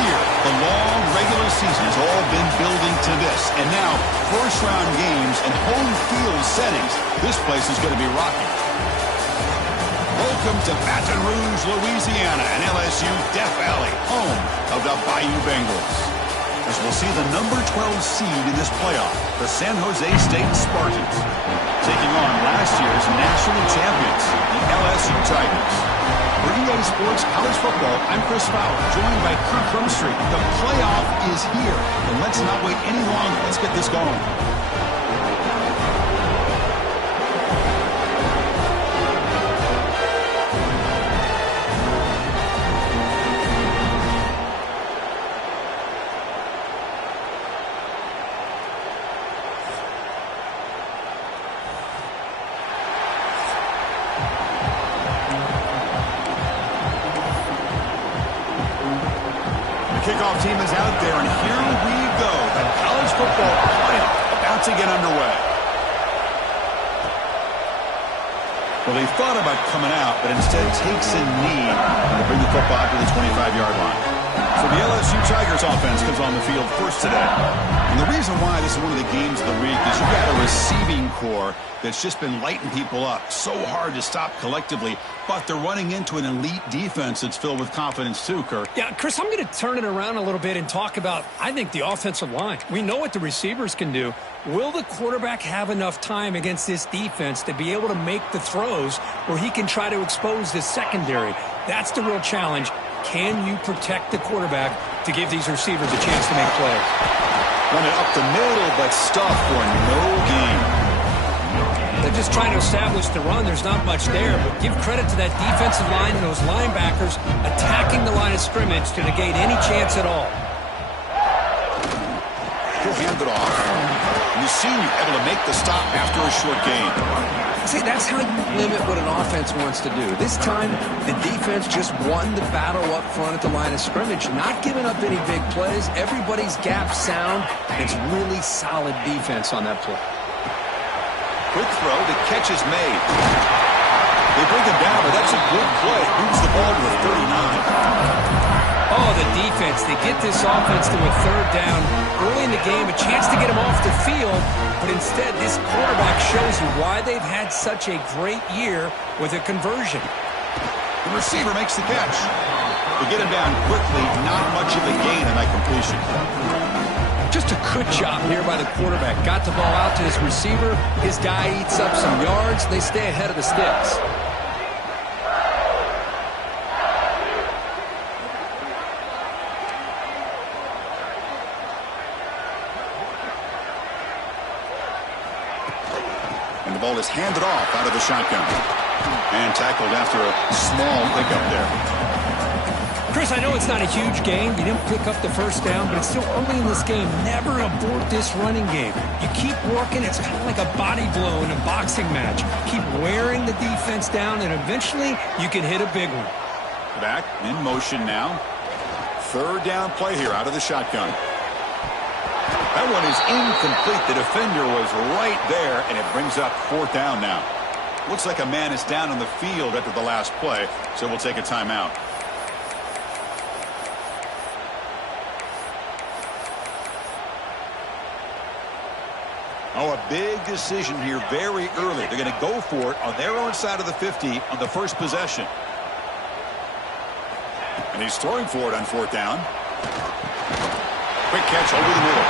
here. The long regular season has all been building to this. And now, first-round games and home field settings. This place is going to be rocking. Welcome to Baton Rouge, Louisiana, and LSU Death Valley, home of the Bayou Bengals. As we'll see the number 12 seed in this playoff, the San Jose State Spartans, taking on last year's national champions, the LSU Tigers. For EA Sports College Football, I'm Chris Fowler, joined by Kirk Crumstreet. The playoff is here, and let's not wait any longer. Let's get this going. Kickoff team is out there, and here we go. The college football playoff about to get underway. Well, he thought about coming out, but instead takes a knee to bring the football to the 25-yard line. So the LSU Tigers offense comes on the field first today. And the reason why this is one of the games of the week is you've got a receiving core that's just been lighting people up. So hard to stop collectively, but they're running into an elite defense that's filled with confidence too, Kirk. Yeah, Chris, I'm going to turn it around a little bit and talk about, I think, the offensive line. We know what the receivers can do. Will the quarterback have enough time against this defense to be able to make the throws where he can try to expose this secondary? That's the real challenge. Can you protect the quarterback to give these receivers a chance to make plays? Run it up the middle, but stuffed for no gain. They're just trying to establish the run. There's not much there, but give credit to that defensive line and those linebackers attacking the line of scrimmage to negate any chance at all. He'll hand it off. And you see him able to make the stop after a short gain. See, that's how you limit what an offense wants to do. This time, the defense just won the battle up front at the line of scrimmage, not giving up any big plays. Everybody's gap sound. It's really solid defense on that play. Quick throw, the catch is made. They bring him down, but that's a good play. Moves the ball to the 39. Oh, the defense. They get this offense to a third down early in the game, a chance to get him off the field, but instead this quarterback shows you why they've had such a great year with a conversion. The receiver makes the catch. They get him down quickly, not much of a gain on that completion. Just a good job here by the quarterback. Got the ball out to his receiver. His guy eats up some yards. They stay ahead of the sticks. And the ball is handed off out of the shotgun. And tackled after a small pickup there. Chris, I know it's not a huge game. You didn't pick up the first down, but it's still early in this game. Never abort this running game. You keep working. It's kind of like a body blow in a boxing match. Keep wearing the defense down, and eventually you can hit a big one. Back in motion now. Third down play here out of the shotgun. That one is incomplete. The defender was right there, and it brings up fourth down now. Looks like a man is down on the field after the last play, so we'll take a timeout. Oh, a big decision here very early. They're going to go for it on their own side of the 50 on the first possession. And he's throwing for it on fourth down. Quick catch over the middle.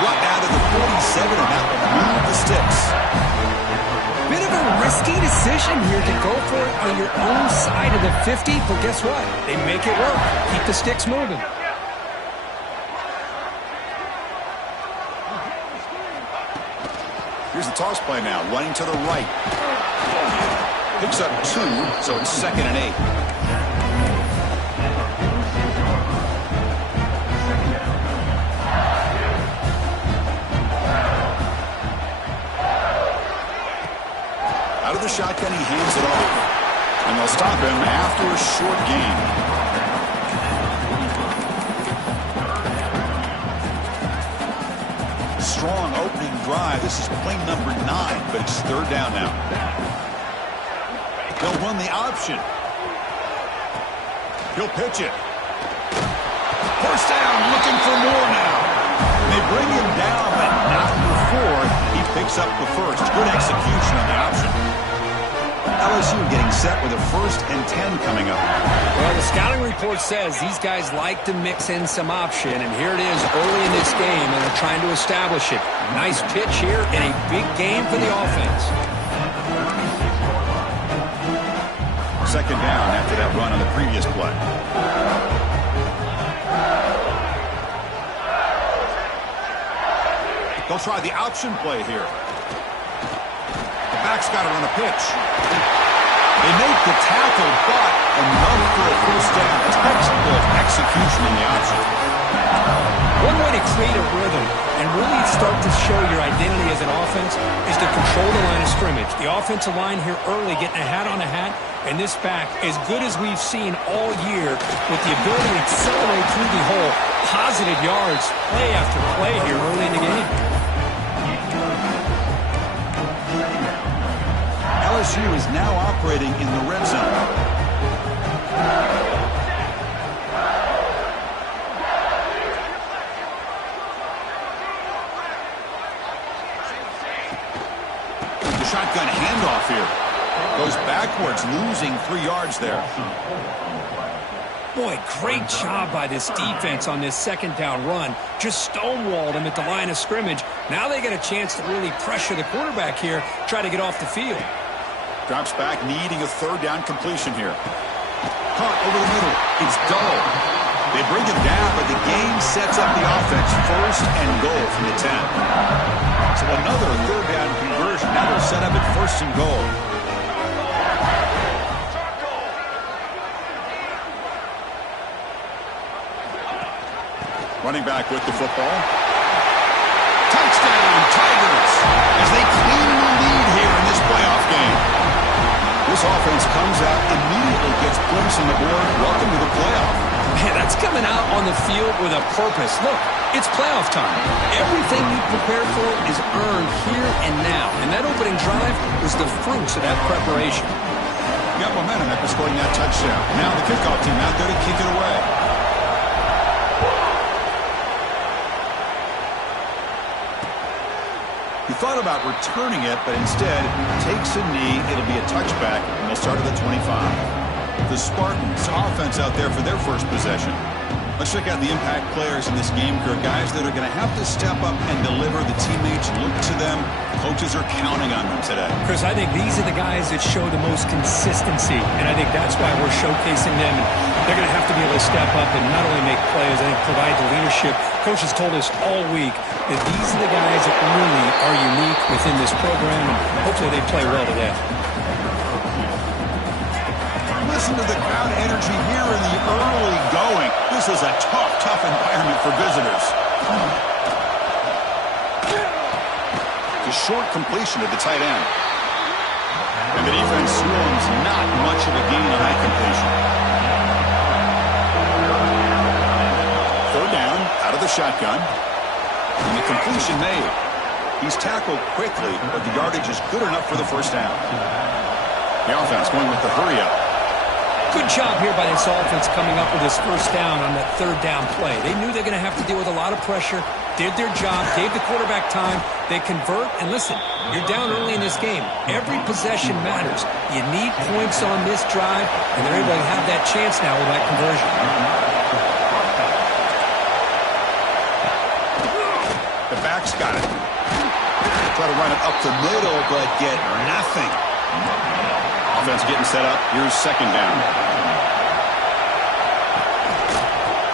Brought down to the 47, and that will move the sticks. Bit of a risky decision here to go for it on your own side of the 50, but guess what? They make it work. Keep the sticks moving. Here's the toss play now, running to the right. Picks up 2, so it's 2nd and 8. Out of the shotgun, he hands it off. And they'll stop him after a short gain. Strong opening drive. This is play number 9, but it's third down now. They'll run the option. He'll pitch it. First down, looking for more now. They bring him down, but not before he picks up the first. Good execution on the option. LSU getting set with a 1st and 10 coming up. Well, the scouting report says these guys like to mix in some option, and here it is early in this game, and they're trying to establish it. Nice pitch here and a big game for the offense. Second down after that run on the previous play. They'll try the option play here. The back's got to run a pitch. They make the tackle, but enough for a first down. Textbook execution on the option. One way to create a rhythm and really start to show your identity as an offense is to control the line of scrimmage. The offensive line here early getting a hat on a hat, and this back, as good as we've seen all year, with the ability to accelerate through the hole, positive yards, play after play here early in the game. LSU is now operating in the red zone. The shotgun handoff here. Goes backwards, losing 3 yards there. Boy, great job by this defense on this second down run. Just stonewalled him at the line of scrimmage. Now they get a chance to really pressure the quarterback here, try to get off the field. Drops back, needing a 3rd down completion here. Caught over the middle. It's dull. They bring him down, but the game sets up the offense. 1st and goal from the 10. So another 3rd down conversion. Now they're set up at 1st and goal. Running back with the football. Touchdown, Tigers, as they clean the lead here in this playoff game. This offense comes out, immediately gets points on the board. Welcome to the playoff. Man, that's coming out on the field with a purpose. Look, it's playoff time. Everything you prepared for is earned here and now. And that opening drive was the fruits of that preparation. Got momentum after scoring that touchdown. Now the kickoff team out there to kick it away. He thought about returning it, but instead takes a knee. It'll be a touchback, and they'll start at the 25. The Spartans offense out there for their first possession. Let's check out the impact players in this game. There are guys that are going to have to step up and deliver. The teammates look to them. Coaches are counting on them today. Chris, I think these are the guys that show the most consistency, and I think that's why we're showcasing them. And they're going to have to be able to step up and not only make plays, I think provide the leadership. Coaches told us all week that these are the guys that really are unique within this program, and hopefully they play well today. Listen to the crowd energy here in the early going. This is a tough environment for visitors. A short completion to the tight end. And the defense swarms, not much of a gain on that completion. 3rd down, out of the shotgun. And the completion made. He's tackled quickly, but the yardage is good enough for the first down. The offense going with the hurry up. Good job here by this offense coming up with this first down on that 3rd down play. They knew they're going to have to deal with a lot of pressure, did their job, gave the quarterback time. They convert, and listen, you're down early in this game. Every possession matters. You need points on this drive, and they're able to have that chance now with that conversion. The back's got it. Try to run it up the middle, but get nothing. Offense getting set up. Here's 2nd down.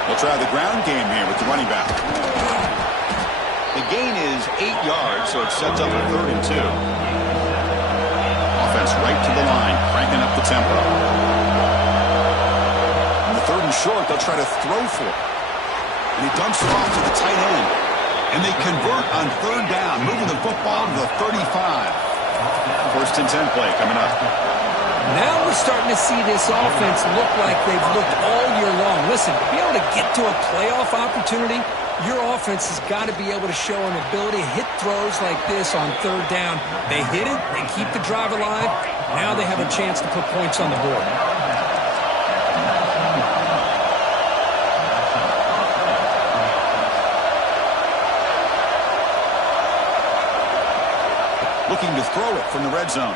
They'll try the ground game here with the running back. The gain is 8 yards, so it sets up a 3rd and 2. Offense right to the line, cranking up the tempo. On the 3rd and short, they'll try to throw for it. And he dumps it off to the tight end. And they convert on 3rd down, moving the football to the 35. 1st and 10 play coming up. Now we're starting to see this offense look like they've looked all year long. Listen, to be able to get to a playoff opportunity, your offense has got to be able to show an ability to hit throws like this on 3rd down. They hit it, they keep the drive alive. Now they have a chance to put points on the board. Looking to throw it from the red zone.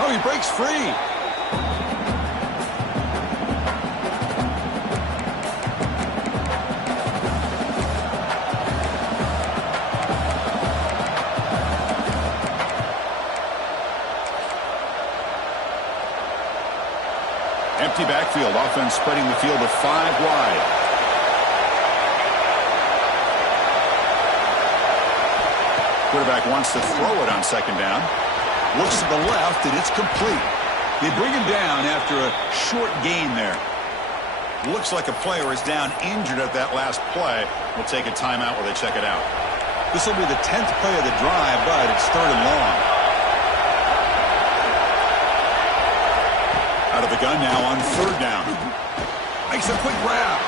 Oh, he breaks free. Empty backfield. Offense spreading the field to 5 wide. Quarterback wants to throw it on second down. Looks to the left, and it's complete. They bring him down after a short gain there. Looks like a player is down injured at that last play. We'll take a timeout while they check it out. This will be the 10th play of the drive, but it's 3rd and long. Out of the gun now on 3rd down. Makes a quick grab.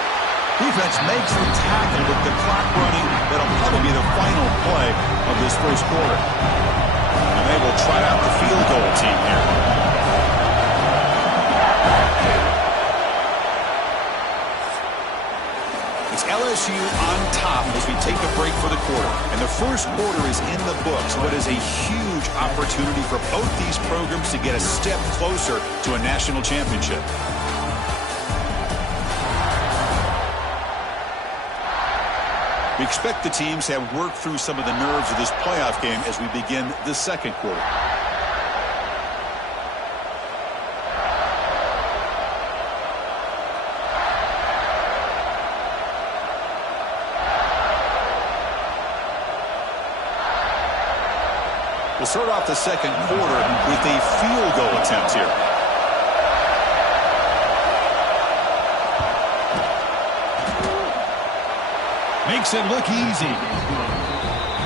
Defense makes the tackle with the clock running. That'll probably be the final play of this first quarter. And they will try out the field goal team here. It's LSU on top as we take a break for the quarter. And the first quarter is in the books. What is a huge opportunity for both these programs to get a step closer to a national championship. We expect the teams have worked through some of the nerves of this playoff game as we begin the second quarter. We'll start off the second quarter with a field goal attempt here. Makes it look easy.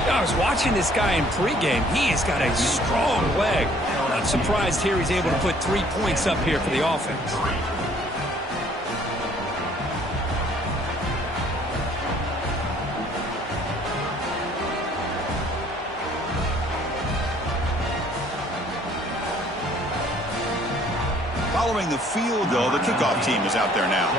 I was watching this guy in pregame. He has got a strong leg. Not surprised here he's able to put 3 points up here for the offense. Following the field goal, the kickoff team is out there now.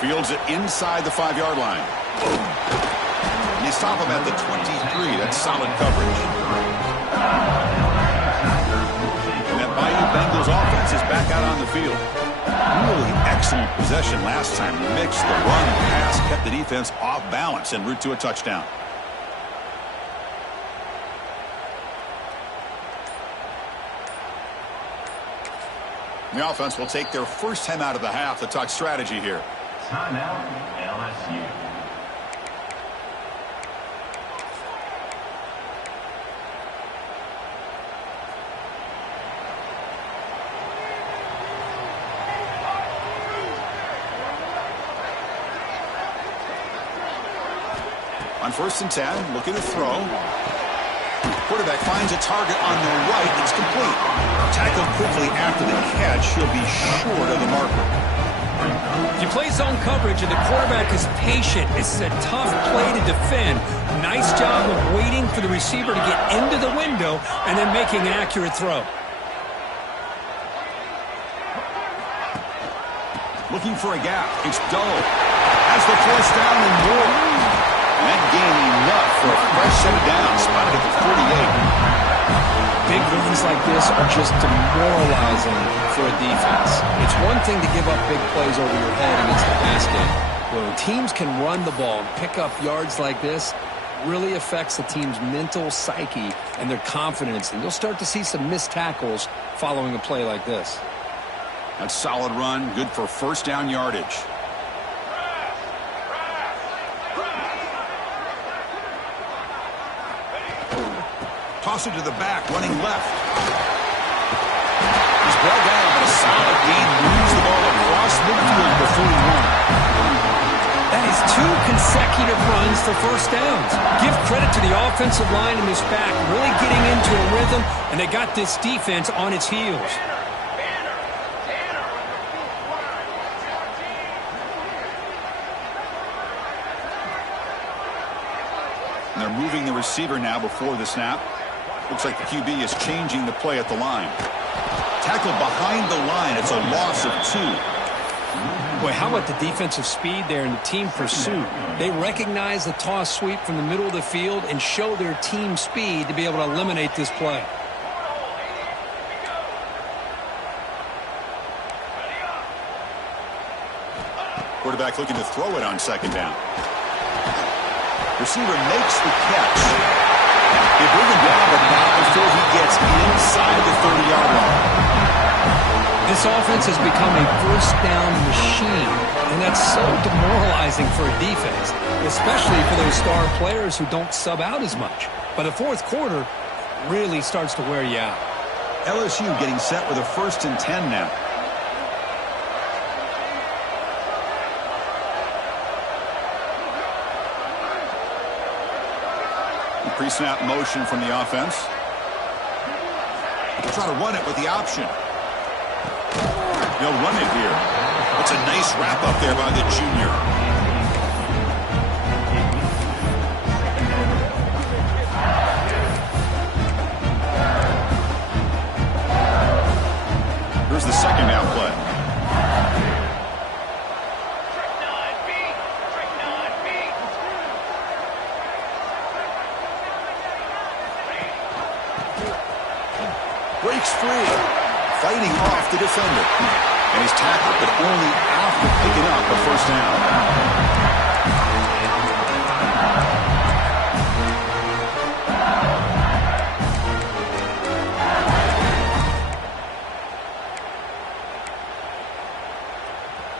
Fields it inside the 5-yard line. And they stop him at the 23. That's solid coverage. And that Bayou Bengals offense is back out on the field. Really excellent possession last time. Mixed the run, pass, kept the defense off balance en route to a touchdown. The offense will take their first time out of the half to talk strategy here. Timeout, LSU. On 1st and 10, looking to throw. Quarterback finds a target on the right. It's complete. Tackled quickly after the catch. He'll be short of the marker. If you play zone coverage and the quarterback is patient, this is a tough play to defend. Nice job of waiting for the receiver to get into the window and then making an accurate throw. Looking for a gap. It's Dull. Has the force down and more. And that gained enough for a fresh set of downs. Spotted at the 48. Big runs like this are just demoralizing for a defense. It's one thing to give up big plays over your head against the pass game. When teams can run the ball and pick up yards like this, really affects the team's mental psyche and their confidence. And you'll start to see some missed tackles following a play like this. That's solid run. Good for first down yardage. Toss it to the back, running left. He's brought down, but a solid gain moves the ball across midfield before he won. That is 2 consecutive runs for first downs. Give credit to the offensive line in this back, really getting into a rhythm, and they got this defense on its heels. And they're moving the receiver now before the snap. Looks like the QB is changing the play at the line. Tackled behind the line. It's a loss of 2. Boy, how about the defensive speed there and the team pursuit? They recognize the toss sweep from the middle of the field and show their team speed to be able to eliminate this play. Quarterback looking to throw it on second down. Receiver makes the catch. They bring him down, but not before he gets inside the 30-yard line. This offense has become a first down machine, and that's so demoralizing for a defense, especially for those star players who don't sub out as much. By the fourth quarter, really starts to wear you out. LSU getting set with a 1st and 10 now. Pre-snap motion from the offense. They'll try to run it with the option. They'll run it here. It's a nice wrap up there by the junior. Here's the second down play. Breaks free, fighting off the defender. And he's tackled, but only after picking up a first down.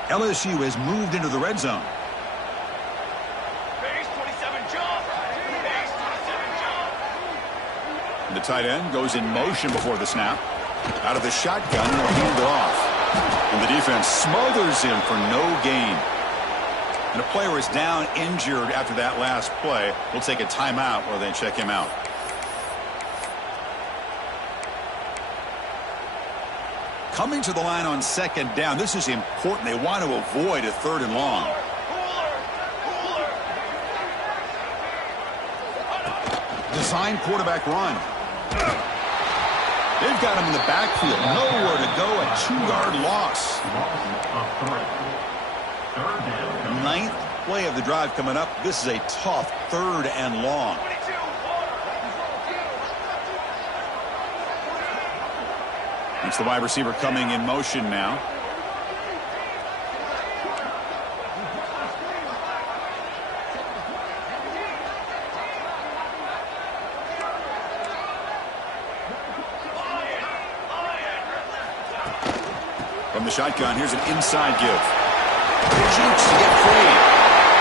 LSU has moved into the red zone. The tight end goes in motion before the snap. Out of the shotgun, he'll hand it off. And the defense smothers him for no gain. And a player is down injured after that last play. We'll take a timeout while they check him out. Coming to the line on second down. This is important. They want to avoid a 3rd and long. Design quarterback run. They've got him in the backfield. Nowhere to go. A 2-yard loss. 9th play of the drive coming up. This is a tough 3rd and long. It's the wide receiver coming in motion now. From the shotgun, here's an inside give. He shoots to get free.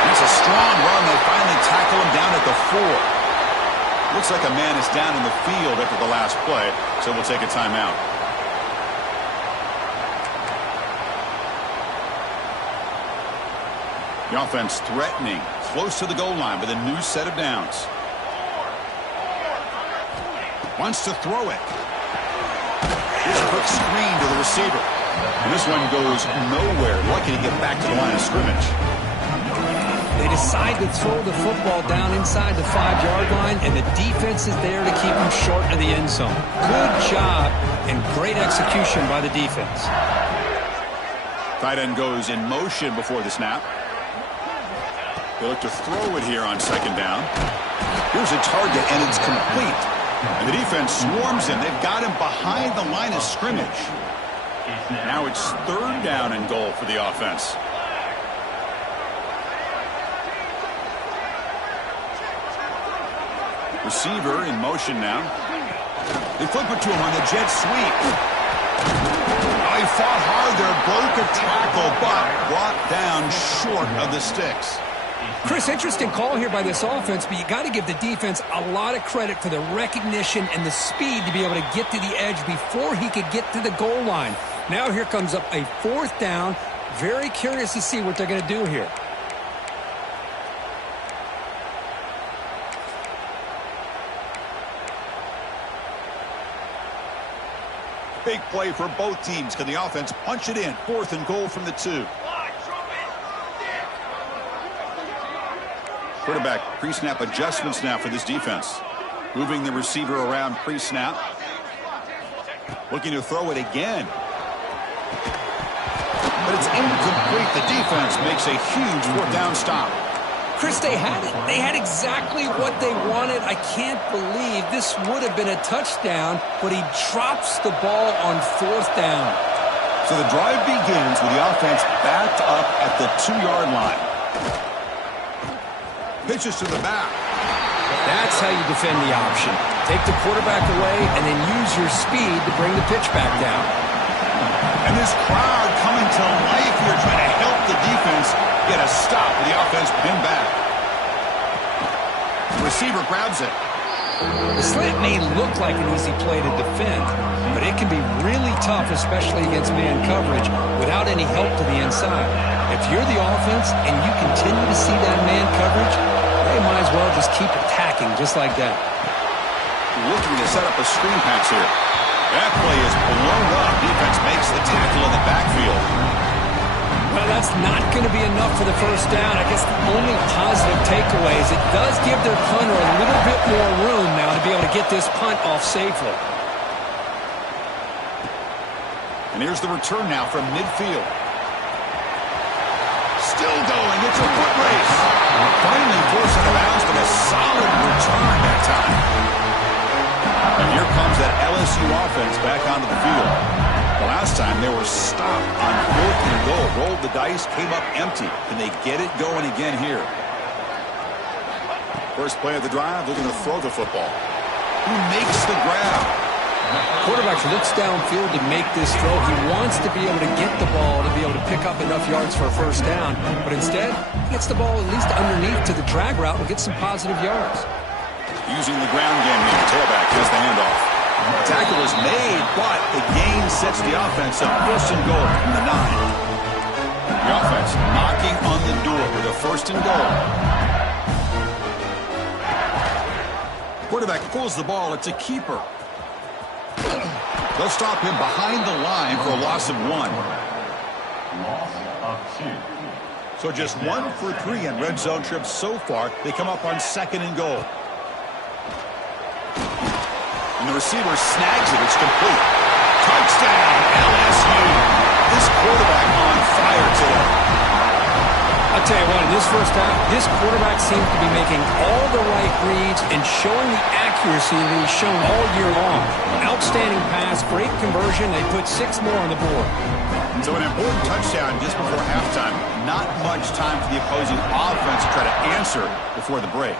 It's a strong run. They finally tackle him down at the 4. Looks like a man is down in the field after the last play, so we'll take a timeout. The offense threatening, close to the goal line with a new set of downs. Wants to throw it. Here's a quick screen to the receiver. And this one goes nowhere. Lucky to get back to the line of scrimmage. They decide to throw the football down inside the 5-yard line, and the defense is there to keep them short of the end zone. Good job and great execution by the defense. Tight end goes in motion before the snap. They look to throw it here on second down. Here's a target, and it's complete. And the defense swarms him. They've got him behind the line of scrimmage. Now it's 3rd down and goal for the offense. Receiver in motion now. They flip it to him on the jet sweep. Oh, he fought hard there, broke a tackle, but brought down short of the sticks. Chris, interesting call here by this offense, but you got to give the defense a lot of credit for the recognition and the speed to be able to get to the edge before he could get to the goal line. Now here comes up a 4th down. Very curious to see what they're going to do here. Big play for both teams. Can the offense punch it in? 4th and goal from the 2. Quarterback pre-snap adjustments now for this defense. Moving the receiver around pre-snap. Looking to throw it again. but it's incomplete. The defense makes a huge fourth down stop. Chris, they had it. They had exactly what they wanted. I can't believe this would have been a touchdown, but he drops the ball on fourth down. So the drive begins with the offense backed up at the 2-yard line. Pitches to the back. That's how you defend the option. Take the quarterback away and then use your speed to bring the pitch back down. And this crowd coming to life here trying to help the defense get a stop with the offense pinned back. The receiver grabs it. The slant may look like an easy play to defend, but it can be really tough, especially against man coverage, without any help to the inside. If you're the offense and you continue to see that man coverage, they might as well just keep attacking just like that. Looking to set up a screen pass here. That play is blown up. Defense makes the tackle in the backfield. Well, that's not going to be enough for the first down. I guess the only positive takeaway is it does give their punter a little bit more room now to be able to get this punt off safely. And here's the return now from midfield. Still going. It's a foot race. Finally forced out of bounds, but a solid return that time. And here comes that LSU offense back onto the field. The last time they were stopped on 4th and goal. Rolled the dice, came up empty. Can they get it going again here? First play of the drive, looking to throw the football. Who makes the grab? Quarterback looks downfield to make this throw. He wants to be able to get the ball to be able to pick up enough yards for a first down. But instead, he gets the ball at least underneath to the drag route and gets some positive yards. Using the ground game here. Tailback has the handoff. The tackle is made, but the gain sets the offense up. First and goal from the 9. The offense knocking on the door with a first and goal. Quarterback pulls the ball. It's a keeper. They'll stop him behind the line for a loss of 1. Loss of 2. So just 1 for 3 on red zone trips so far. They come up on 2nd and goal. And the receiver snags it. It's complete. Touchdown, LSU. This quarterback on fire today. I'll tell you what, in this first half, this quarterback seems to be making all the right reads and showing the accuracy that he's shown all year long. Outstanding pass, great conversion. They put 6 more on the board. So an important touchdown just before halftime. Not much time for the opposing offense to try to answer before the break.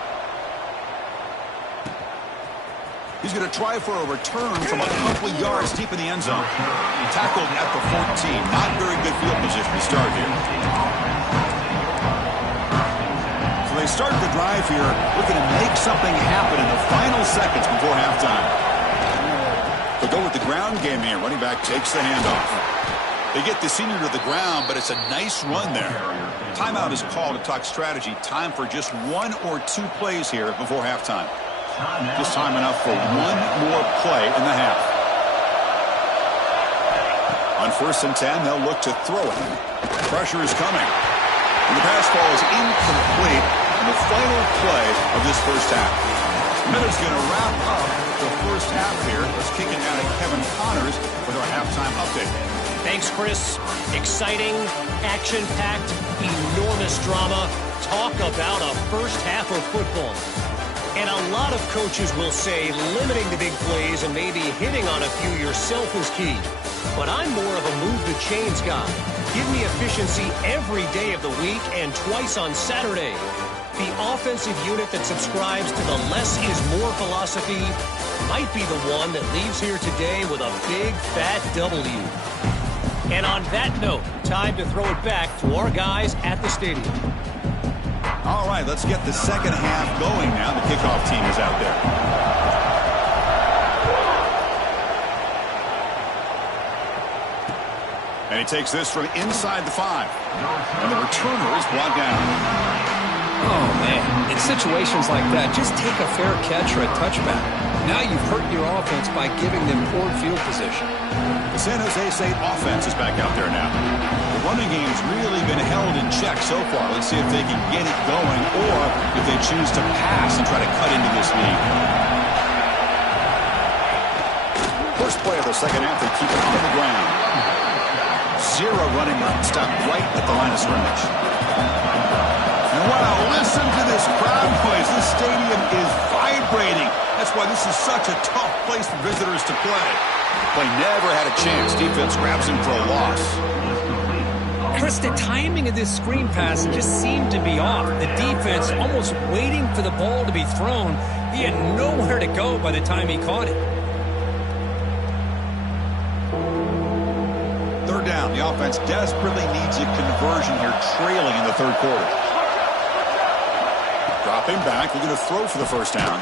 He's going to try for a return from a couple of yards deep in the end zone. Tackled at the 14. Not very good field position to start here. So they start the drive here, looking to make something happen in the final seconds before halftime. They'll go with the ground game here. Running back takes the handoff. They get the senior to the ground, but it's a nice run there. Timeout is called to talk strategy. Time for just 1 or 2 plays here before halftime. Just time enough for 1 more play in the half. On 1st and 10, they'll look to throw it. Pressure is coming. And the pass ball is incomplete in the final play of this first half. Miller's going to wrap up the first half here. Let's kick it down to Kevin Connors with our halftime update. Thanks, Chris. Exciting, action-packed, enormous drama. Talk about a first half of football. And a lot of coaches will say limiting the big plays and maybe hitting on a few yourself is key. But I'm more of a move the chains guy. Give me efficiency every day of the week and twice on Saturday. The offensive unit that subscribes to the less is more philosophy might be the one that leaves here today with a big fat W. And on that note, time to throw it back to our guys at the stadium. All right, let's get the second half going now. The kickoff team is out there. And he takes this from inside the 5. And the returner is brought down. Oh, man. In situations like that, just take a fair catch or a touchback. Now you've hurt your offense by giving them poor field position. The San Jose State offense is back out there now. The running game's really been held in check so far. Let's see if they can get it going or if they choose to pass and try to cut into this lead. First play of the second half, they keep it on the ground. zero running room. Stop right at the line of scrimmage. And wow, listen to this crowd noise. This stadium is vibrating. That's why this is such a tough place for visitors to play. Play never had a chance. Defense grabs him for a loss. Chris, the timing of this screen pass just seemed to be off. The defense almost waiting for the ball to be thrown. He had nowhere to go by the time he caught it. Third down. The offense desperately needs a conversion here, trailing in the third quarter. Dropping back, looking to throw for the first down.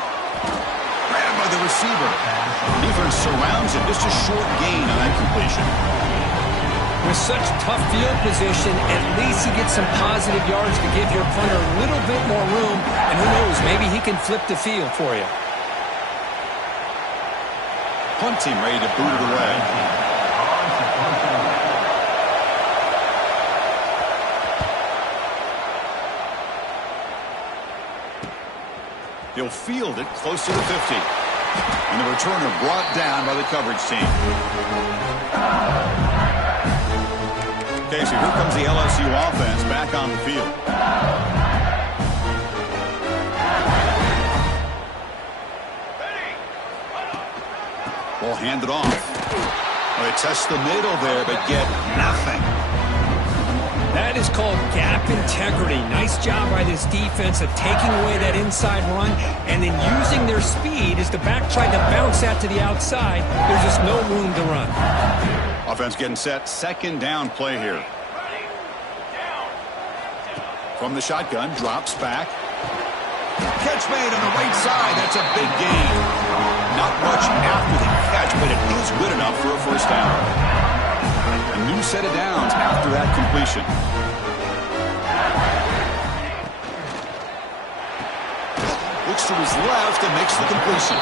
Grabbed by the receiver. Defense surrounds him. Just a short gain on that completion. With such tough field position, at least he gets some positive yards to give your punter a little bit more room. And who knows, maybe he can flip the field for you. Punt team ready to boot it away. He'll field it close to the 50. And the returner brought down by the coverage team. Okay, so here comes the LSU offense back on the field. Ball handed off. Well, they test the middle there, but get nothing. That is called gap integrity. Nice job by this defense of taking away that inside run and then using their speed as the back tried to bounce that to the outside. There's just no room to run. Offense getting set. Second down play here. From the shotgun, drops back. Catch made on the right side. That's a big gain. Not much after the catch, but it is good enough for a first down. A new set of downs after that completion. Looks to his left and makes the completion.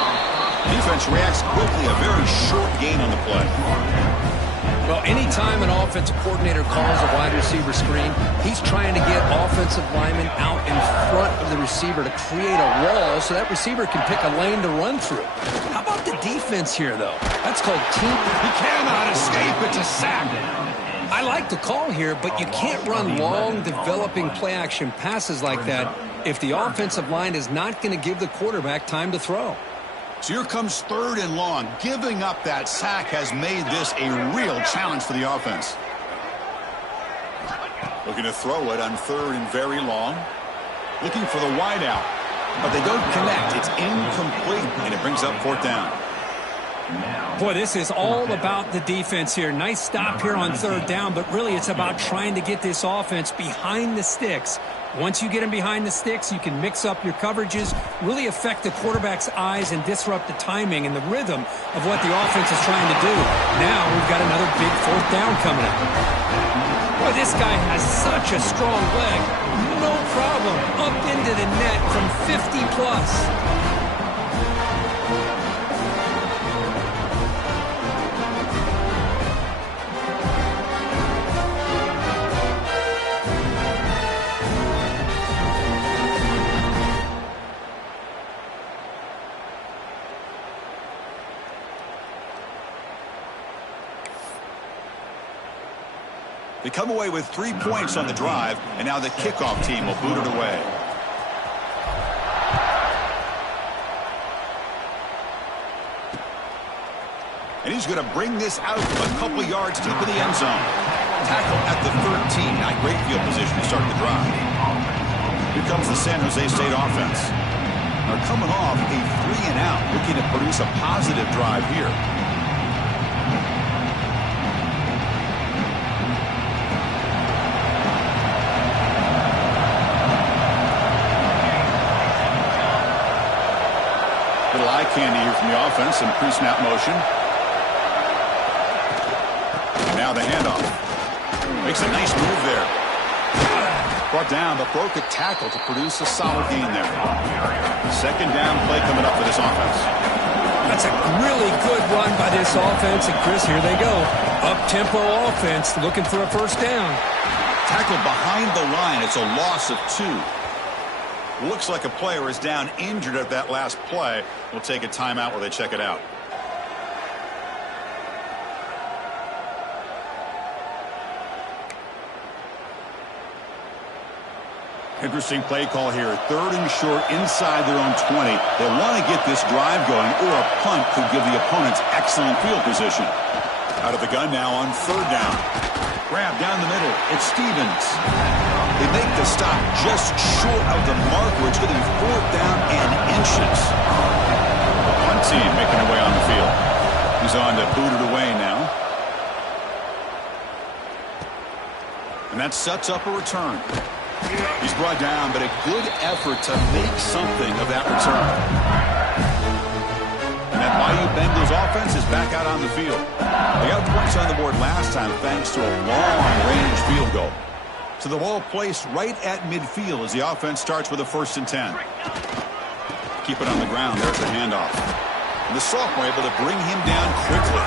Defense reacts quickly. A very short gain on the play. Well, anytime an offensive coordinator calls a wide receiver screen, he's trying to get offensive linemen out in front of the receiver to create a wall so that receiver can pick a lane to run through. How about the defense here, though? That's called team. He cannot escape. It's a sack. I like the call here, but you can't run long, developing play-action passes like that if the offensive line is not going to give the quarterback time to throw. So here comes third and long. Giving up that sack has made this a real challenge for the offense. Looking to throw it on third and very long. Looking for the wide out. But they don't connect. It's incomplete, and it brings up fourth down. Boy, this is all about the defense here. Nice stop here on third down, but really it's about trying to get this offense behind the sticks. Once you get them behind the sticks, you can mix up your coverages, really affect the quarterback's eyes and disrupt the timing and the rhythm of what the offense is trying to do. Now we've got another big fourth down coming up. Boy, this guy has such a strong leg. No problem. Up into the net from 50 plus. They come away with 3 points on the drive, and now the kickoff team will boot it away. And he's going to bring this out a couple yards deep in the end zone. Tackle at the 13. Not great field position to start the drive. Here comes the San Jose State offense. They're coming off a 3-and-out, looking to produce a positive drive here. Little eye candy here from the offense in pre-snap motion. Now the handoff. Makes a nice move there. Brought down, but broke a tackle to produce a solid gain there. Second down play coming up for this offense. That's a really good run by this offense. And Chris, here they go. Up-tempo offense looking for a first down. Tackled behind the line. It's a loss of 2. Looks like a player is down injured at that last play. We'll take a timeout while they check it out. Interesting play call here. 3rd and short inside their own 20. They want to get this drive going, or a punt could give the opponents excellent field position. Out of the gun now on 3rd down. Grab down the middle. It's Stevens. They make the stop just short of the mark, where it's going to be 4th down and inches. The punt team making their way on the field. He's on to boot it away now. And that sets up a return. He's brought down, but a good effort to make something of that return. And that Bayou Bengals offense is back out on the field. They got points on the board last time thanks to a long-range field goal. So the ball placed right at midfield as the offense starts with a 1st and 10. Keep it on the ground. There's the handoff. And the sophomore able to bring him down quickly.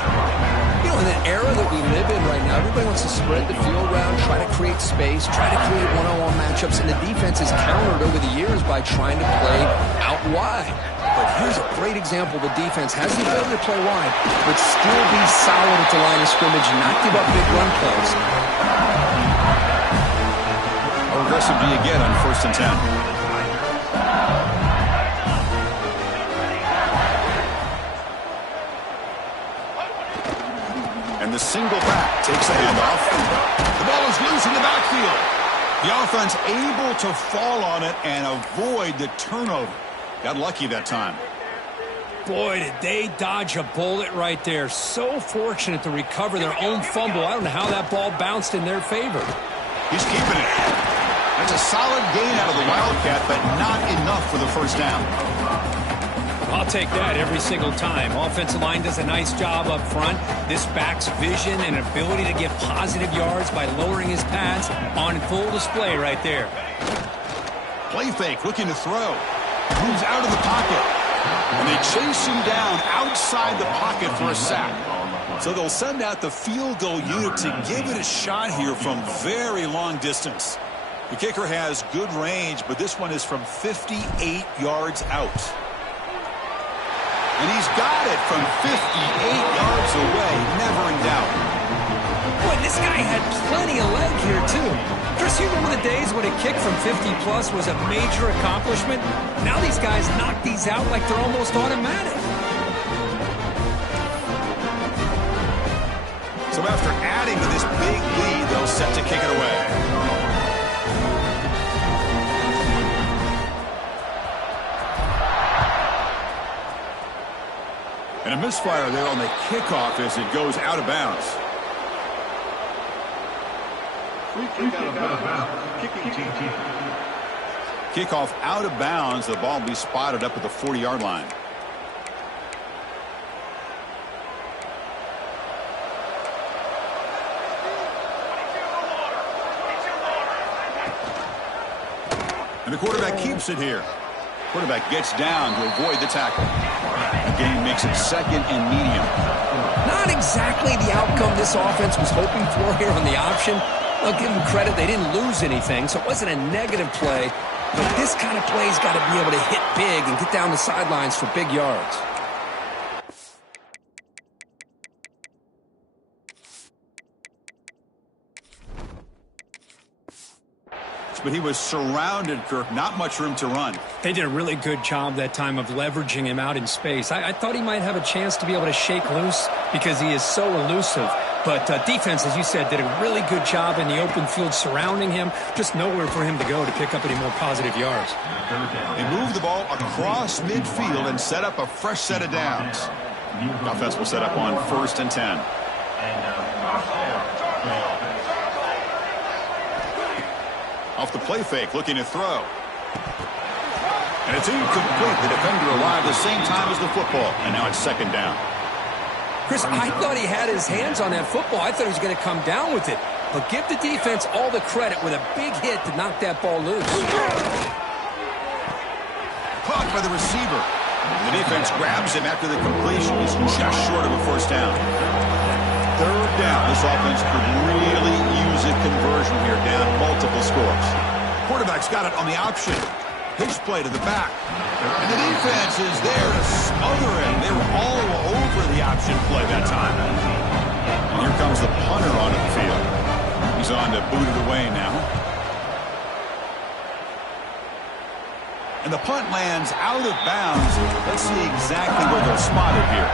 You know, in the era that we live in right now, everybody wants to spread the field around, try to create space, try to create one-on-one matchups, and the defense has countered over the years by trying to play out wide. But here's a great example. The defense has the ability to play wide, but still be solid at the line of scrimmage and not give up big run plays. How aggressive do you get on 1st and 10? And the single back takes the handoff. The ball is loose in the backfield. The offense able to fall on it and avoid the turnover. Got lucky that time. Boy, did they dodge a bullet right there. So fortunate to recover their own fumble. I don't know how that ball bounced in their favor. He's keeping it. That's a solid gain out of the Wildcat, but not enough for the 1st down. I'll take that every single time. Offensive line does a nice job up front. This back's vision and ability to get positive yards by lowering his pads on full display right there. Play fake, looking to throw. Moves out of the pocket. And they chase him down outside the pocket for a sack. So they'll send out the field goal unit to give it a shot here from very long distance. The kicker has good range, but this one is from 58 yards out. And he's got it from 58 yards away, never in doubt. Boy, this guy had plenty of leg here, too. Chris, you remember the days when a kick from 50-plus was a major accomplishment? Now these guys knock these out like they're almost automatic. So after adding to this big lead, they'll set to kick it away. And a misfire there on the kickoff as it goes out of bounds. Kickoff out of bounds. The ball will be spotted up at the 40-yard line. And the quarterback keeps it here. Quarterback gets down to avoid the tackle. The game makes it 2nd and medium. Not exactly the outcome this offense was hoping for here on the option. I'll give them credit. They didn't lose anything, so it wasn't a negative play. But this kind of play's got to be able to hit big and get down the sidelines for big yards. But he was surrounded, Kirk. Not much room to run. They did a really good job that time of leveraging him out in space. I thought he might have a chance to be able to shake loose because he is so elusive. But defense, as you said, did a really good job in the open field surrounding him. Just nowhere for him to go to pick up any more positive yards. They move the ball across midfield and set up a fresh set of downs. Offense will set up on 1st and 10. Off the play fake, looking to throw. And it's incomplete. The defender arrived the same time as the football. And now it's 2nd down. Chris, I thought he had his hands on that football. I thought he was going to come down with it. But give the defense all the credit with a big hit to knock that ball loose. Caught by the receiver. The defense grabs him after the completion. He's just short of a 1st down. 3rd down. This offense could really use a conversion here, down multiple scores. Quarterback's got it on the option. Pitch play to the back. And the defense is there to smother him. They were all over the option play that time. And here comes the punter onto the field. He's on to boot it away now. And the punt lands out of bounds. Let's see exactly where they're spotted here.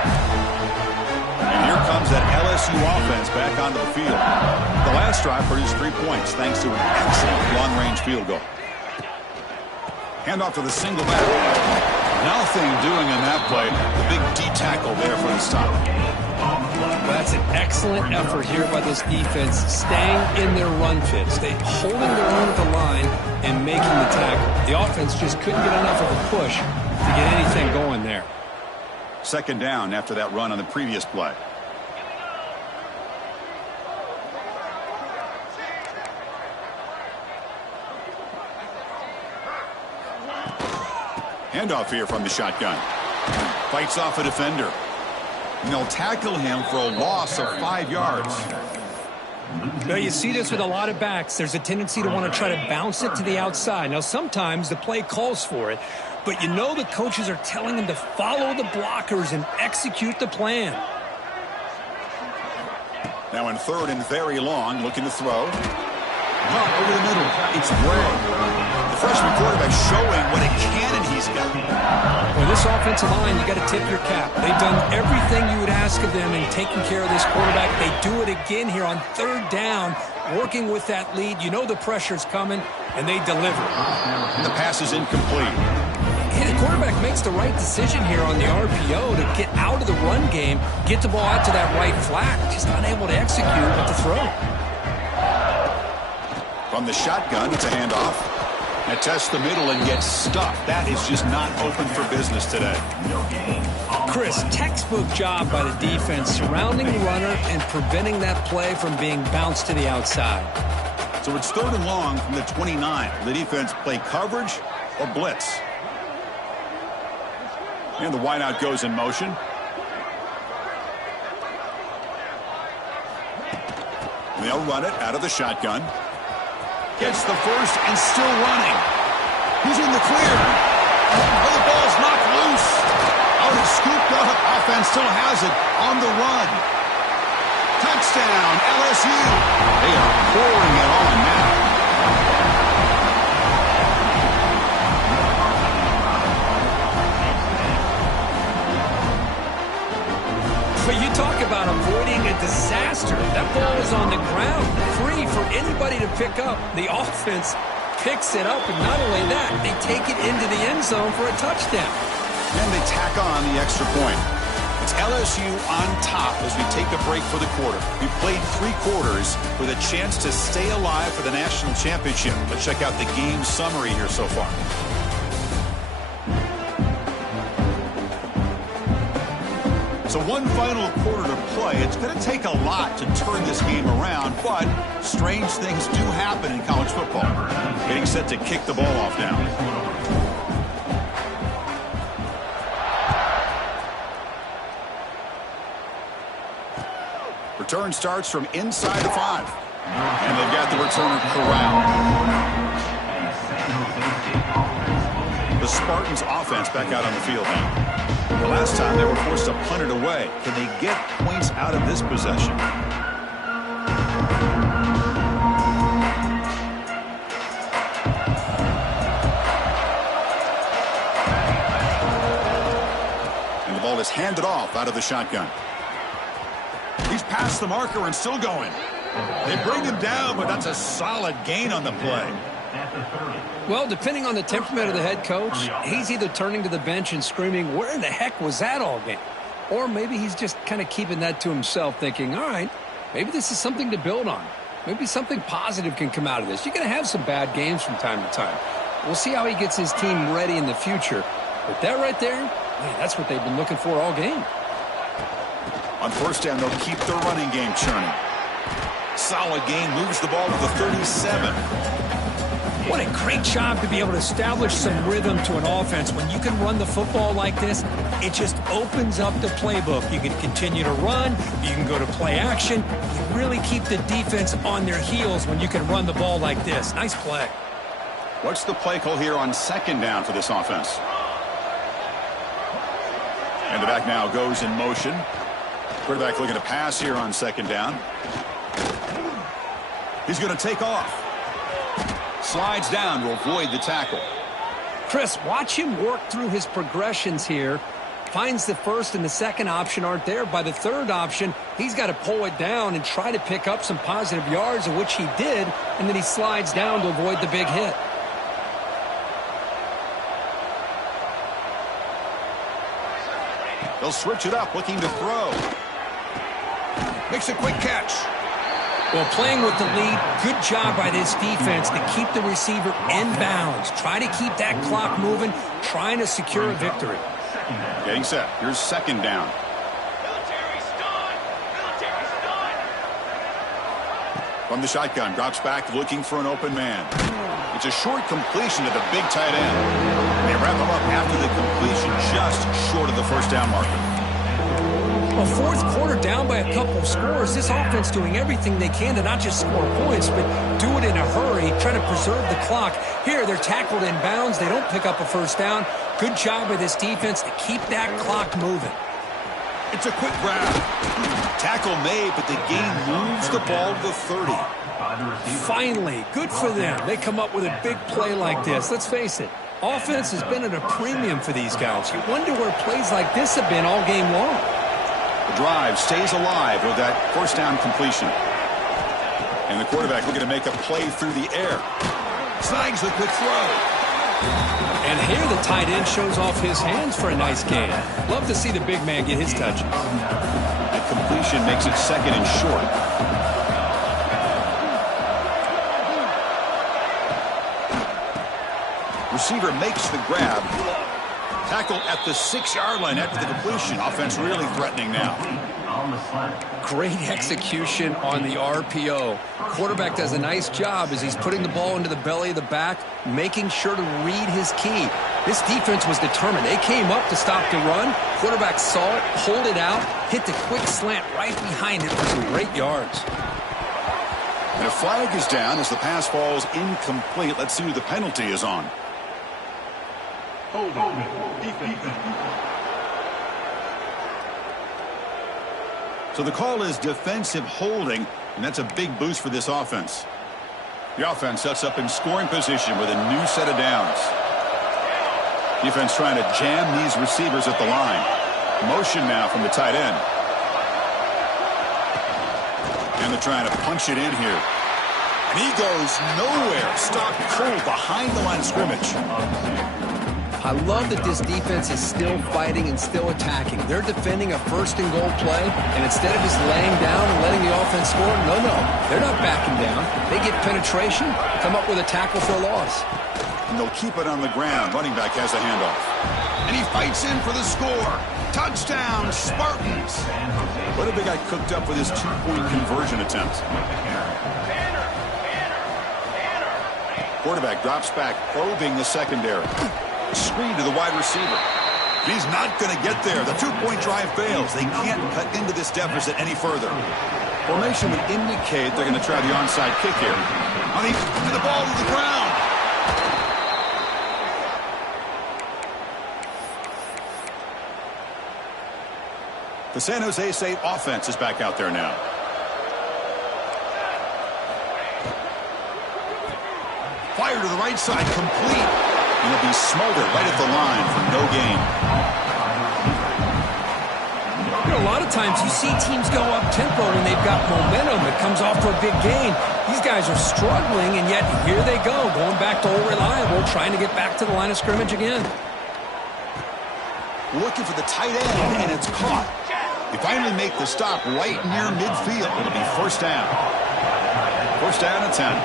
And here comes that LSU offense back onto the field. The last drive produced 3 points thanks to an excellent long-range field goal. Handoff to the single back. Nothing doing in that play. The big D tackle there for the stop. That's an excellent effort here by this defense, staying in their run fits. They holding their own at the line and making the tackle. The offense just couldn't get enough of a push to get anything going there. Second down after that run on the previous play. Handoff here from the shotgun. Fights off a defender. And they'll tackle him for a loss of 5 yards. Now, you see this with a lot of backs. There's a tendency to want to try to bounce it to the outside. Now, sometimes the play calls for it, but you know the coaches are telling them to follow the blockers and execute the plan. Now in third and very long, looking to throw. Over the middle. It's Bray. The freshman quarterback showing what a cannon he's got. Well, this offensive line, you got to tip your cap. They've done everything you would ask of them in taking care of this quarterback. They do it again here on third down, working with that lead. You know the pressure's coming, and they deliver. And the pass is incomplete. Hey, the quarterback makes the right decision here on the RPO to get out of the run game, get the ball out to that right flat, just unable to execute with the throw. From the shotgun, it's a handoff. It tests the middle and gets stuffed. That is just not open for business today. Chris, textbook job by the defense surrounding the runner and preventing that play from being bounced to the outside. So it's third and long from the 29. The defense play coverage or blitz. And the wideout goes in motion. They'll run it out of the shotgun. Gets the first and still running. He's in the clear. Oh, the ball's knocked loose. Oh, it's scooped up. Offense still has it on the run. Touchdown, LSU. They are pouring it on now. But you talk about avoiding a disaster. That ball is on the ground, free for anybody to pick up. The offense picks it up, and not only that, they take it into the end zone for a touchdown. And they tack on the extra point. It's LSU on top as we take a break for the quarter. We played 3 quarters with a chance to stay alive for the national championship. Let's check out the game summary here so far. So one final quarter to play. It's going to take a lot to turn this game around, but strange things do happen in college football. Getting set to kick the ball off now. Return starts from inside the 5. And they've got the returner corralled. The Spartans offense back out on the field now. The last time they were forced to punt it away. Can they get points out of this possession? And the ball is handed off out of the shotgun. He's past the marker and still going. They bring him down, but that's a solid gain on the play. Well, depending on the temperament of the head coach, he's either turning to the bench and screaming, where in the heck was that all game? Or maybe he's just kind of keeping that to himself, thinking, all right, maybe this is something to build on. Maybe something positive can come out of this. You're going to have some bad games from time to time. We'll see how he gets his team ready in the future. But that right there, man, that's what they've been looking for all game. On first down, they'll keep their running game churning. Solid gain, moves the ball to the 37. What a great job to be able to establish some rhythm to an offense. When you can run the football like this, it just opens up the playbook. You can continue to run. You can go to play action. You really keep the defense on their heels when you can run the ball like this. Nice play. What's the play call here on second down for this offense? And the back now goes in motion. Quarterback looking to pass here on second down. He's going to take off. Slides down to avoid the tackle. Chris, watch him work through his progressions here. Finds the first and the second option aren't there. By the third option, he's got to pull it down and try to pick up some positive yards, of which he did, and then he slides down to avoid the big hit. They'll switch it up, looking to throw. Makes a quick catch. Well, playing with the lead, good job by this defense to keep the receiver in bounds. Try to keep that clock moving, trying to secure a victory. Getting set. Here's second down. From the shotgun, drops back looking for an open man. It's a short completion to the big tight end. They wrap him up after the completion, just short of the first down marker. Well, fourth quarter down by a couple of scores. This offense doing everything they can to not just score points, but do it in a hurry, try to preserve the clock. Here, they're tackled in bounds. They don't pick up a first down. Good job by this defense to keep that clock moving. It's a quick grab. Tackle made, but the gain moves the ball to the 30. Finally, good for them. They come up with a big play like this. Let's face it, offense has been at a premium for these guys. You wonder where plays like this have been all game long. The drive stays alive with that first down completion. And the quarterback looking to make a play through the air. Snags the quick throw. And here the tight end shows off his hands for a nice gain. Love to see the big man get his touch. That completion makes it second and short. Receiver makes the grab. Tackle at the 6-yard line after the completion. Offense really threatening now. Great execution on the RPO. Quarterback does a nice job as he's putting the ball into the belly of the back, making sure to read his key. This defense was determined. They came up to stop the run. Quarterback saw it, pulled it out, hit the quick slant right behind it for some great yards. And a flag is down as the pass falls incomplete. Let's see who the penalty is on. So the call is defensive holding, and that's a big boost for this offense. The offense sets up in scoring position with a new set of downs. Defense trying to jam these receivers at the line. Motion now from the tight end. And they're trying to punch it in here. And he goes nowhere. Stopped cold behind the line of scrimmage. I love that this defense is still fighting and still attacking. They're defending a first-and-goal play, and instead of just laying down and letting the offense score, no, they're not backing down. They get penetration, come up with a tackle for a loss. And they'll keep it on the ground. Running back has a handoff. And he fights in for the score. Touchdown, Spartans. What have they got cooked up with his two-point conversion attempt? Quarterback drops back, probing the secondary. Screen to the wide receiver. He's not going to get there. The two-point drive fails. They can't cut into this deficit any further. Formation would indicate they're going to try the onside kick here. And the ball to the ground. The San Jose State offense is back out there now. Fire to the right side, complete. And it'll be smothered right at the line for no gain. You know, a lot of times you see teams go up-tempo when they've got momentum. It comes off to a big gain. These guys are struggling, and yet here they go, going back to old reliable, trying to get back to the line of scrimmage again. Looking for the tight end, and it's caught. They finally make the stop right near midfield. It'll be first down. First down and 10.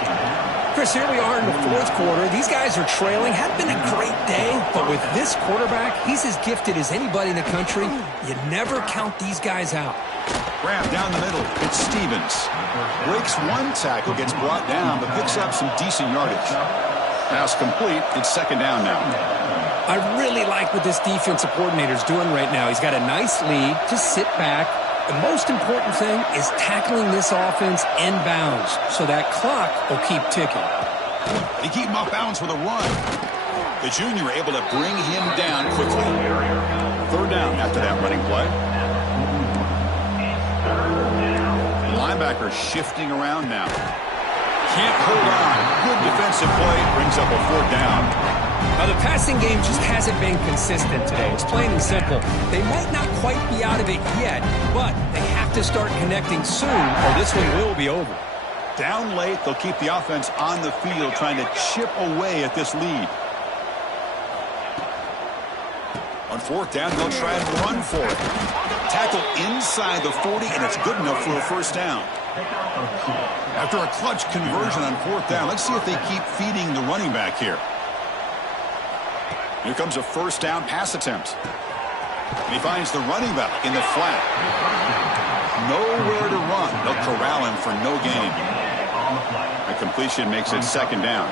Chris, here we are in the fourth quarter. These guys are trailing. Had been a great day, but with this quarterback, he's as gifted as anybody in the country. You never count these guys out. Grab down the middle. It's Stevens. Breaks one tackle, gets brought down, but picks up some decent yardage. Pass complete. It's second down now. I really like what this defensive coordinator's doing right now. He's got a nice lead. Just sit back. The most important thing is tackling this offense in bounds so that clock will keep ticking. They keep him off balance with a run. The junior able to bring him down quickly. Third down after that running play. Linebacker shifting around now. Can't hold on. Good defensive play. Brings up a fourth down. Now, the passing game just hasn't been consistent today. It's plain and simple. They might not quite be out of it yet, but they have to start connecting soon or this one will be over. Down late, they'll keep the offense on the field trying to chip away at this lead. On fourth down, they'll try and run for it. Tackle inside the 40, and it's good enough for a first down. After a clutch conversion on fourth down, let's see if they keep feeding the running back here. Here comes a first down pass attempt. And he finds the running back in the flat. Nowhere to run. They'll corral him for no gain. A completion makes it second down.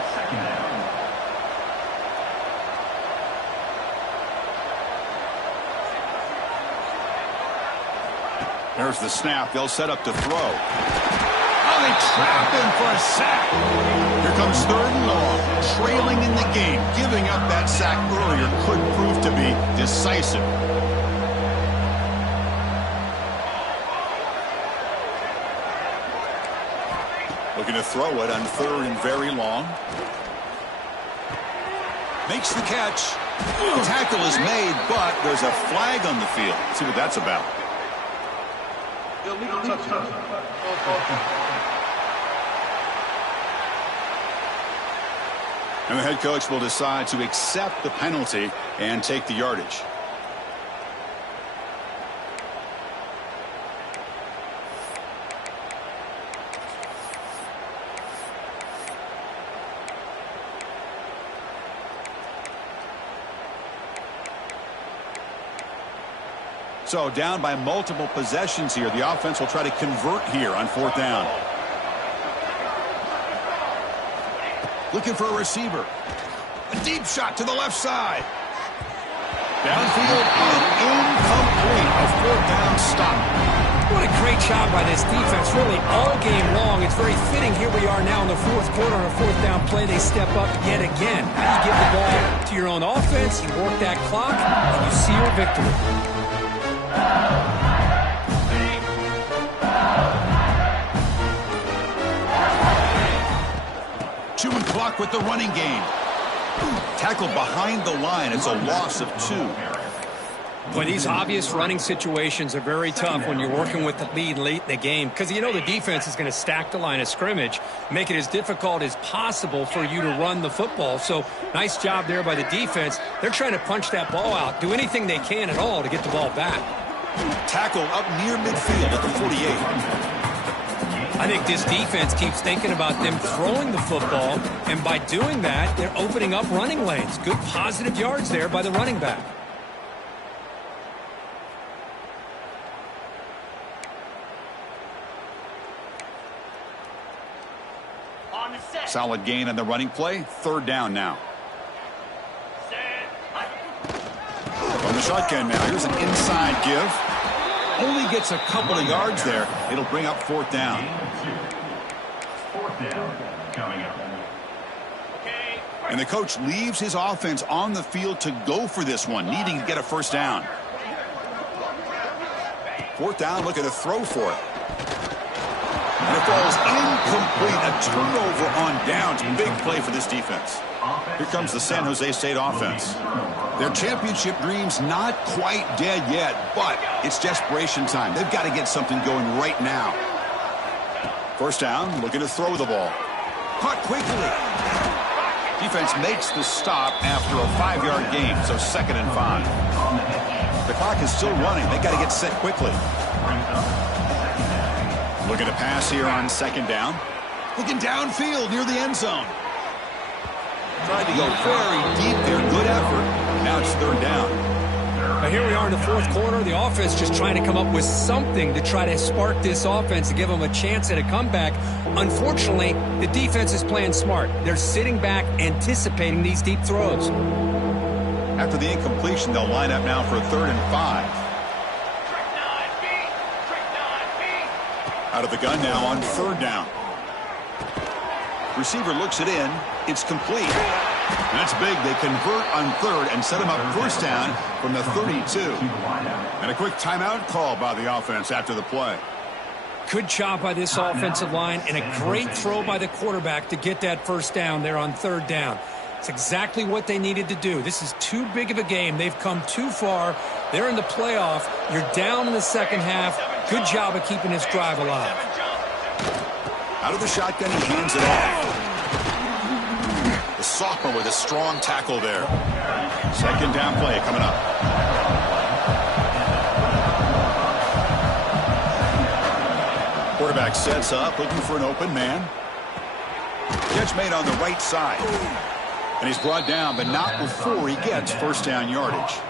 There's the snap. They'll set up to throw. Oh, they trap him for a sack. Here comes third and long. Trailing in the game. Giving up that sack earlier could prove to be decisive. Looking to throw it on third and very long. Makes the catch. The tackle is made, but there's a flag on the field. Let's see what that's about. And the head coach will decide to accept the penalty and take the yardage. So down by multiple possessions here. The offense will try to convert here on fourth down. Looking for a receiver. A deep shot to the left side. Downfield and incomplete. A fourth down stop. What a great job by this defense, really all game long. It's very fitting. Here we are now in the fourth quarter on a fourth down play. They step up yet again. Now you give the ball to your own offense, you work that clock, and you see your victory. Chewing clock with the running game. Tackled behind the line. It's a loss of 2. Well, these obvious running situations are very tough when you're working with the lead late in the game because you know the defense is going to stack the line of scrimmage, make it as difficult as possible for you to run the football. So nice job there by the defense. They're trying to punch that ball out, do anything they can at all to get the ball back. Tackle up near midfield at the 48. I think this defense keeps thinking about them throwing the football, and by doing that, they're opening up running lanes. Good positive yards there by the running back. Solid gain on the running play. Third down now. On the shotgun now. Here's an inside give. Only gets a couple of yards there. It'll bring up fourth down. Fourth down coming up. And the coach leaves his offense on the field to go for this one, needing to get a first down. Fourth down, looking to throw for it. And it falls incomplete. A turnover on downs. Big play for this defense. Here comes the San Jose State offense. Their championship dreams not quite dead yet, but it's desperation time. They've got to get something going right now. First down, looking to throw the ball. Caught quickly. Defense makes the stop after a 5-yard gain, so 2nd and 5. The clock is still running. They got to get set quickly. Looking to pass here on 2nd down. Looking downfield near the end zone. Tried to go very deep there. Good effort. Now it's 3rd down. Now here we are in the fourth quarter. The offense just trying to come up with something to try to spark this offense to give them a chance at a comeback. Unfortunately, the defense is playing smart. They're sitting back anticipating these deep throws. After the incompletion, they'll line up now for a 3rd and 5. Out of the gun now on 3rd down. Receiver looks it in. It's complete. That's big. They convert on 3rd and set him up first down from the 32. And a quick timeout call by the offense after the play. Good job by this offensive line and a great throw by the quarterback to get that first down there on 3rd down. It's exactly what they needed to do. This is too big of a game. They've come too far. They're in the playoff. You're down in the second half. Good job of keeping this drive alive. Out of the shotgun, he hands it off. The sophomore with a strong tackle there. Second down play coming up. Quarterback sets up, looking for an open man. Catch made on the right side. And he's brought down, but not before he gets first down yardage.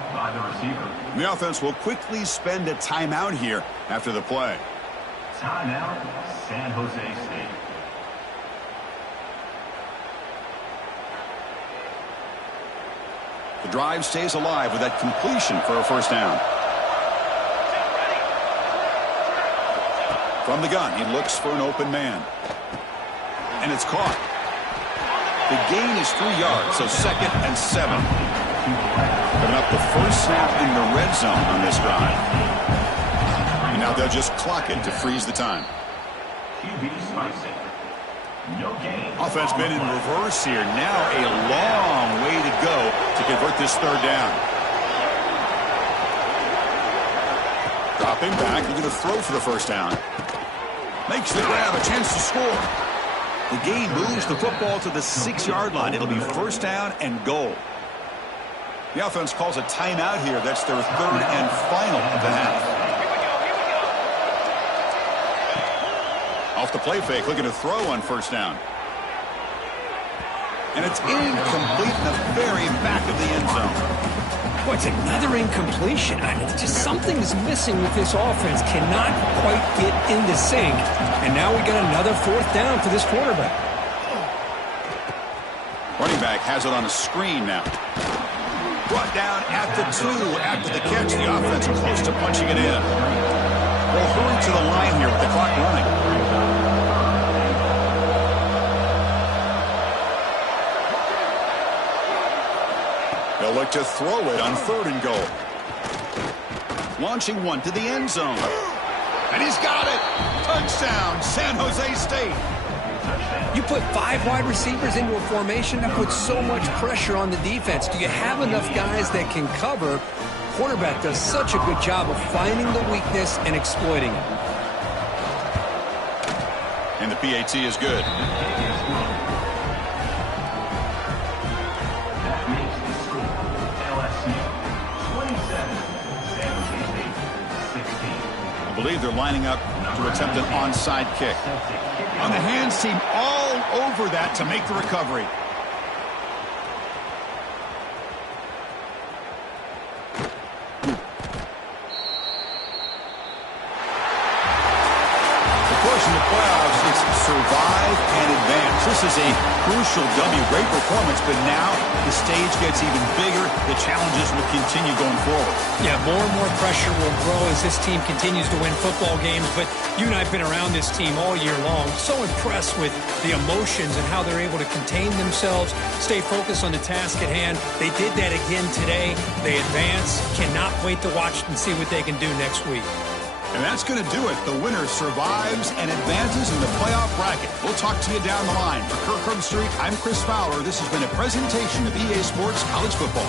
The offense will quickly spend a timeout here after the play. Timeout, San Jose State. The drive stays alive with that completion for a first down. From the gun, he looks for an open man. And it's caught. The gain is 3 yards, so 2nd and 7. Giving up the first snap in the red zone on this drive. And now they'll just clock it to freeze the time. Offense been in reverse here. Now a long way to go to convert this third down. Dropping back, looking to throw for the first down. Makes the grab, a chance to score. The gain moves the football to the 6-yard line. It'll be first down and goal. The offense calls a timeout here. That's their third and final of the half. Off the play fake, looking to throw on first down. And it's incomplete in the very back of the end zone. Boy, it's another incompletion. Just something's missing with this offense. Cannot quite get into sync. And now we got another fourth down for this quarterback. Running back has it on a screen now. Brought down at the 2 after the catch. The offense close to punching it in. They'll hurry to the line here with the clock running. They'll look to throw it on 3rd and goal. Launching one to the end zone. And he's got it. Touchdown, San Jose State. You put 5 wide receivers into a formation, that puts so much pressure on the defense. Do you have enough guys that can cover? Quarterback does such a good job of finding the weakness and exploiting it. And the PAT is good. That makes the score LSU 27, San Jose State 16. I believe they're lining up to attempt an onside kick. On the hands team all over that to make the recovery. In the playoffs, it's survive and advance. This is a crucial W. Great performance, but now the stage gets even bigger. The challenges will continue going forward. Yeah, more and more pressure will grow as this team continues to win football games. But you and I have been around this team all year long. So impressed with the emotions and how they're able to contain themselves, stay focused on the task at hand. They did that again today. They advance. Cannot wait to watch and see what they can do next week. And that's going to do it. The winner survives and advances in the playoff bracket. We'll talk to you down the line. For Kirk Herbstreit, I'm Chris Fowler. This has been a presentation of EA Sports College Football.